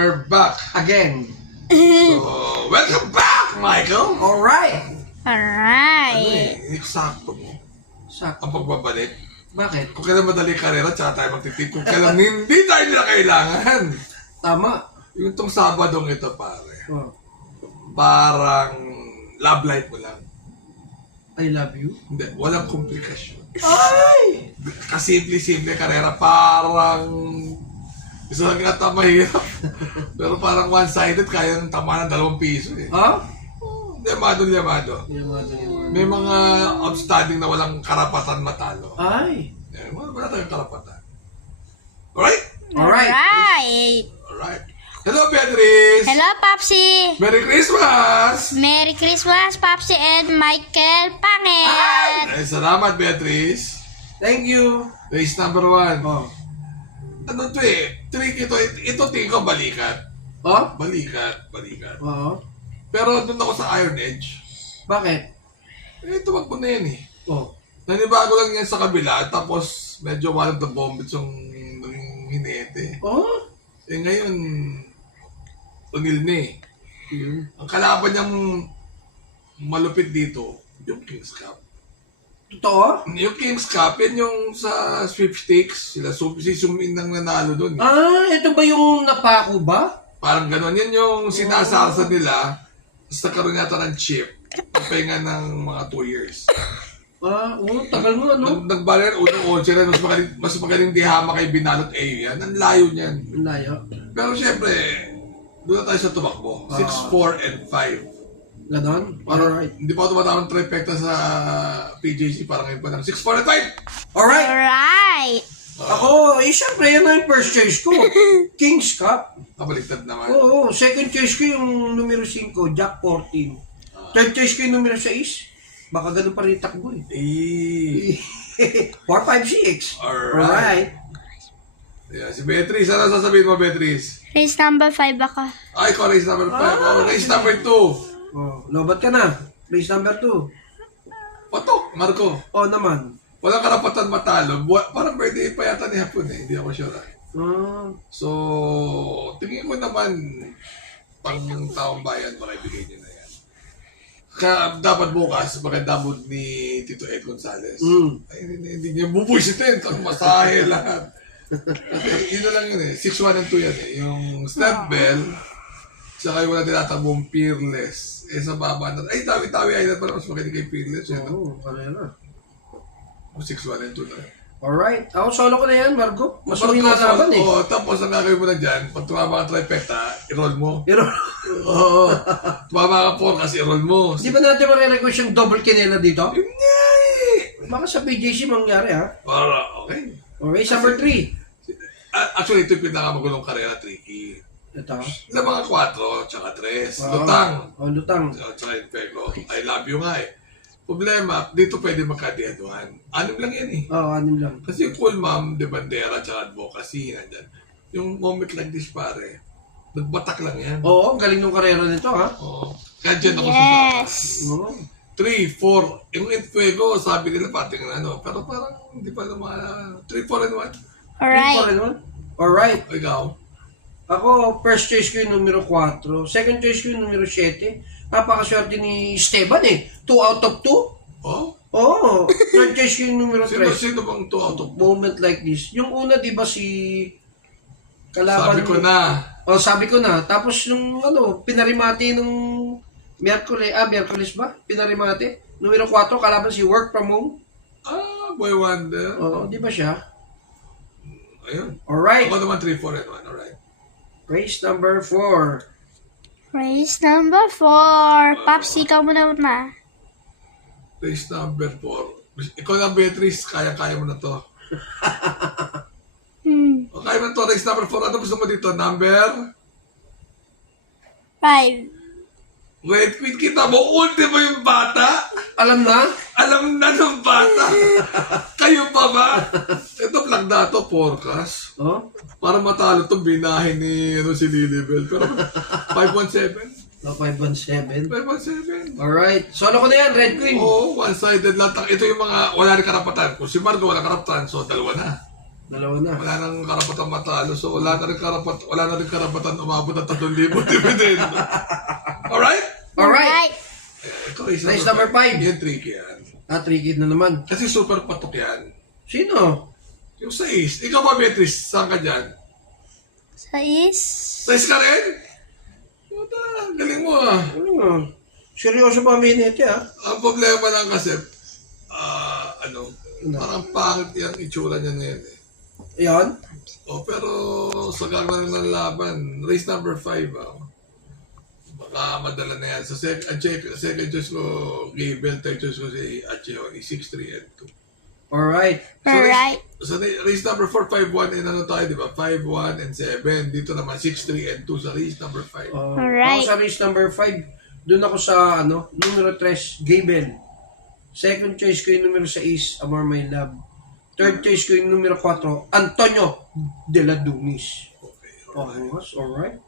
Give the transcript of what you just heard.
We're back. Again. So, welcome back, Michael. Alright. Alright. Eksakto mo. Sakto. Ang pagbabalik. Bakit? Kung kailan madali karera, tsaka tayo magtitip. Kung kailan hindi tayo nila kailangan. Tama. Yung itong Sabadong ito, pare. Oh. Parang love life mo lang. I love you. Hindi, walang komplikasyon. Ay! Kasimple-simple karera, parang gusto lang nga mahirap. Pero parang one-sided, kaya ng tama ng 2 piso eh. Ha? Yamado. Yaman. May mga outstanding na walang karapatan matalo. Ay. Eh, wala tayong karapatan. Alright? Alright. Alright. Alright. Hello, Beatrice! Hello, Popsi. Merry Christmas! Merry Christmas, Popsi and Michael Pangit. Ay, salamat, Beatrice. Thank you. Race number 1. Oh. Ano to eh? Tricky to. Ito tingin ko balikat. Oh? Balikat. Oo. Pero doon ako sa Iron Edge. Bakit? Eh, tumakbo na yan eh. Oh. Nanibago lang yan sa kabila, tapos medyo one of the bombits yung hinete. Oh? Eh ngayon, unil na eh. Yun. Ang kalaban niyang malupit dito, yung King's Cup. Totoo? Yung King's Cup, yan yung sa sweepstakes. Si Sumin nang nanalo doon. Ah, ito ba yung napako ba? Parang gano'n. Yan yung sinasasa nila. Tapos nagkaroon yata ng chip. Pahinga ng mga 2 years. Ah, tagal mo ano? Nagbalan, unang 11 rin. Mas magaling di hama kay Binalot AU yan. Ang layo niyan. Ang layo. Pero syempre, doon na tayo sa tumakbo. 6, 4, and 5. Ganon? Parang, Alright. hindi pa ako tumatawang trifecta sa PJC. Parang ngayon pa lang. 6, 4, and 5! Alright. Alright. Ako, syempre, yan ang first choice ko. King's Cup. Kabaligtad naman. Oo, second choice ko yung numero 5, Jack 14. Third choice ko yung numero 6. Baka ganun pa rin takbo eh. 4, 5, 6. Alright. Yeah, si Beatrice, ano sasabihin mo, Beatrice? Race number 5 ako. Ay, ikaw race number 5. Oh, race number 2. Oh, lobat ka na. Race number 2. Patok, Marco. Oh, naman. Walang karapatan matalo. Parang birthday pa yata ni Hapon eh. Hindi ako sure. So, tingin ko naman, pang taong bayan, makibigay niyo na yan. Kaya dapat bukas, maganda mood ni Tito Ed Gonzalez. Ay, hindi niya bubusitin. Ang masahe lahat. Kasi yun na lang yun eh. 6, 1, and 2 yan eh. Yung Step Bell, saka yung wala tinatabong Fearless. Eh, sa baba na, ay, tawi-tawi ay na pala mas magaling kay Fearless. Oo, karera. 6, 1, and 2 na yan. Alright. Ako, solo ko na yan, Margo. Mas may nalaban eh. Oo, tapos ang gagawin mo na dyan, pag tumama ka trifecta, i-roll mo. Pero, Oo. Tumama ka 4 kasi i-roll mo. di ba natin marirequest yung double kinela dito? Hindi! Baka sa PJC mangyari ha. Para, okay. Okay, number 3. Actually, ito yung pinakamagulong karera, tricky. Ito. Yung mga 4, tsaka 3. Wow. Lutang. Oh, lutang. Tsaka Infego. I love you nga eh. Problema, dito pwede magkadeaduhan. 6 lang yan eh. Oo, 6 lang. Kasi yung Cool Mom, De Bandera, tsaka Advocacy, nandyan. Yung moment like this, pare, nagbatak lang yan. Oo, ang galing ng karera nito ha. Oo. Kaya dyan ako Yes. Oo. 3, 4. Yung Infuego, sabi nila pating ano. Pero parang hindi pa naman. 3, 4, and 1. Alright. Alright. O ikaw? Ako, first choice ko yung numero 4. Second choice ko yung numero 7. Napakaswerte ni Esteban eh. 2 out of 2. Oh? Oo. Third choice ko yung numero 3. Sino bang 2 out of 2? Moment like this. Yung una, di ba si kalaban... Sabi ko na. Oh, sabi ko na. Tapos yung ano, pinarimati nung Miyerkules ba? Pinarimati. Numero 4, kalaban si Work From Home. Ah, Boy Wonder. Oo, di ba siya? Ayun. Alright. Ako naman 3, 4, and 1. Alright. Race number 4. Race number 4. Popsi, ikaw muna. Race number 4. Ikaw na, Beatrice. Kaya-kaya mo na to. O, kaya mo na to. Race number 4. Ano gusto mo dito? Number? 5. Red Queen, kita mo. Ultimo yung bata. Alam na? Alam na ng bata. Kayo pa ba? Ito, plagdato, forecast. Oh? Para matalo to binahin ni si Lilibel. Pero 517. Oh, 517. 517. Alright. Solo ko na yan, Red Queen. Oo, one-sided lang. Ito yung mga wala rin karapatan. Kung si Margo wala karapatan, so dalawa na. Dalawa na. Wala nang karapatan matalo. So, wala na rin karapatan umabot ng 3,000 dividend. Alright? Alright. Ito is Race number 5. Yan, tricky yan. Tricky na naman. Kasi super patok yan. Sino? Yung 6. Ikaw ba, Beatrice? Saan ka dyan? 6. 6 ka rin? Puta, galing mo ah. Seryoso ba minute ah? Ang problema lang kasi, parang pangit yung itsura niya ngayon eh. Yan. Pero sa gagawin ng laban, race number 5 baka madala na yan. So second choice ko, Gable, third choice ko si Acheoni, 6-3 and 2. Alright. So race number 4, 5-1 and ano tayo, di ba? 5-1 and 7. Dito naman 6-3 and 2 sa race number 5. Alright. Ako sa race number 5, doon ako sa numero 3, Gable. Second choice ko yung numero 6, Amor My Love. Third choice ko yung numero 4, Antonio de la Dunis. Okay, Alright.